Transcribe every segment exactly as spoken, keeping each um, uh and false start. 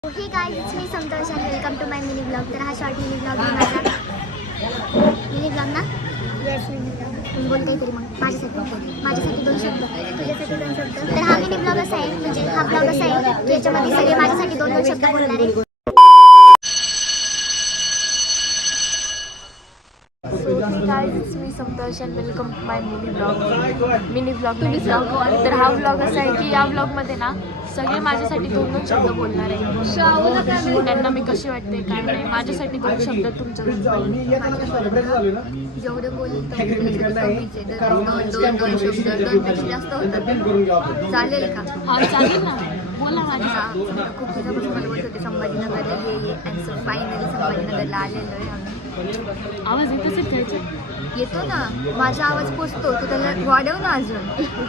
हे guys, it's मी संतोष आणि welcome to my mini blog. तर हा शॉर्ट मिनी ब्लॉग आहे माझा. मिनी ब्लॉग ना? Yes, mini blog. तुम्ही बोलताय तरी मग माझ्यासाठी माझ्यासाठी दोन शब्द, तुझ्यासाठी दोन शब्द. तर हा मिनी ब्लॉग असा आहे, म्हणजे हा ब्लॉग असा आहे की याच्यामध्ये सगळे माझ्यासाठी दोन दोन शब्द बोलणार आहे. सो हे गाइस, इट्स मी Santosh and welcome to my mini blog. Mini blog नाही ब्लॉग. तर हा ब्लॉग असा आहे की या ब्लॉगमध्ये ना सगळे माझ्यासाठी दोन दोन शब्द बोलणार आहे. त्यांना मी कशी वाटते काय नाही, माझ्यासाठी दोन शब्द तुमच्या जेवढे बोलतो दोन दोन दोन शब्द दोन पेक्षा जास्त होतात. चालेल का? हा चालेल ना, बोला माझ्या. खूप दिवसापासून मला बोलत होते संभाजीनगरला ये ये आणि सो फायनली संभाजीनगरला आलेलो आहे आम्ही. आवाज येतच ठेवायचा. येतो ना, माझा आवाज पोचतो, तो त्याला वाढव ना अजून.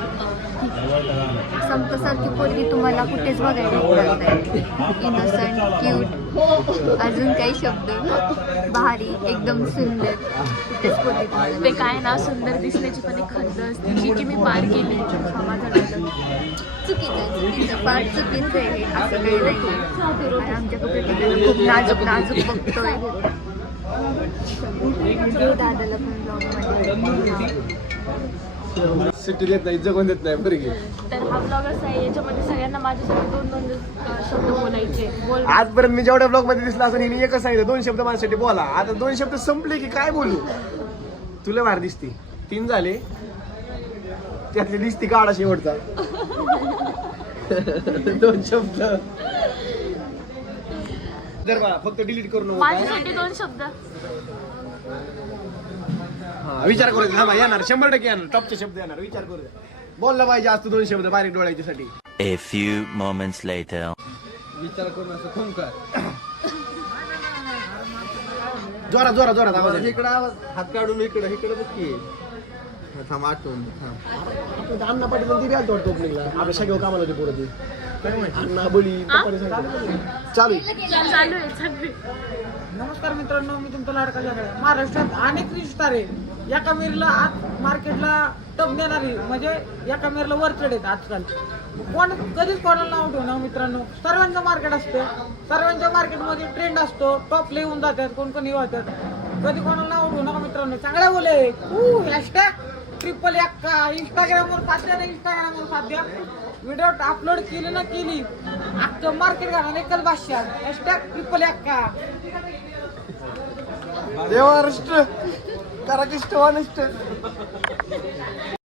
संपसारखी पोरगी तुम्हाला कुठेच बघायला नाही. इनोसंट, क्यूट, अजून काही शब्द भारी, एकदम सुंदर, कुठेच पोरगी तुम्हाला. ते काय ना, सुंदर दिसण्याची पण एक खंत असते जी की मी पार केली. हा माझा dialogue. चुकीचं आहे, चुकीचं फार चुकीचं आहे हे. असं काही नाही. आणि आमच्या कुठे खूप नाजूक नाजूक बघतोय. दादाला पण ब्लॉगमध्ये सिटी देत नाही, जगून देत नाही बरं की. तर हा ब्लॉग असा आहे, याच्यामध्ये सगळ्यांना माझ्यासाठी दोन दोन अ, शब्द बोलायचे. बोल. आजपर्यंत मी जेवढ्या ब्लॉग मध्ये दिसला असं हिने एकच सांगितलं, दोन शब्द माझ्यासाठी बोला. आता दोन शब्द संपले की काय बोलू. तुला भारी दिसते. तीन झाले, त्यातली दिसती काढा शेवटचा. दोन शब्द जर बा फक्त डिलीट करू नको. माझ्यासाठी दोन शब्द. हा, विचार करू दे. हा येणार, शंभर टक्के येणार, टॉपचे शब्द येणार. विचार करू दे. बोलला पाहिजे आज तू दोन शब्द बारीक डोळ्याच्यासाठी. A few moments later. विचार करून असं फोन कर. जोरा जोरा जोरात आवाज. इकडं आवाज हात काढून इकडं इकडं बघ. थांब आठवून थांब. अण्णा पाटील ती आलतो वाटतं ओपनिंगला. आपल्या सगळं कामाला होते पोरं ती. अण्णा बळी पप्पाने सांगितलं. चालू आहे. चालू आहे चालू आहे. नमस्कार मित्रांनो, मी तुमचा लाडका जागळा. महाराष्ट्रात अनेक रिश्तारे एका मिरला आत मार्केटला टप देणारी, म्हणजे एका मिरला वर चढेत आजकाल. कोण कधीच कोणाला नाव ठेवणार मित्रांनो. सर्वांचं मार्केट असते, सर्वांच्या मार्केटमध्ये ट्रेंड असतो. टॉप येऊन जातात, कोण कोण होतात. कधी कोणाला नाव ठेवू नका मित्रांनो. चांगला बोले हॅशटॅग ट्रिपल एक्का. इंस्टाग्रामवर साध्या ना, इंस्टाग्रामवर साध्या व्हिडिओ अपलोड केली ना केली अख्खं मार्केट घालणार एकच भाषा. Hashtag triple Ekka. देवारिष्ट करा किष्ट वानिष्ट.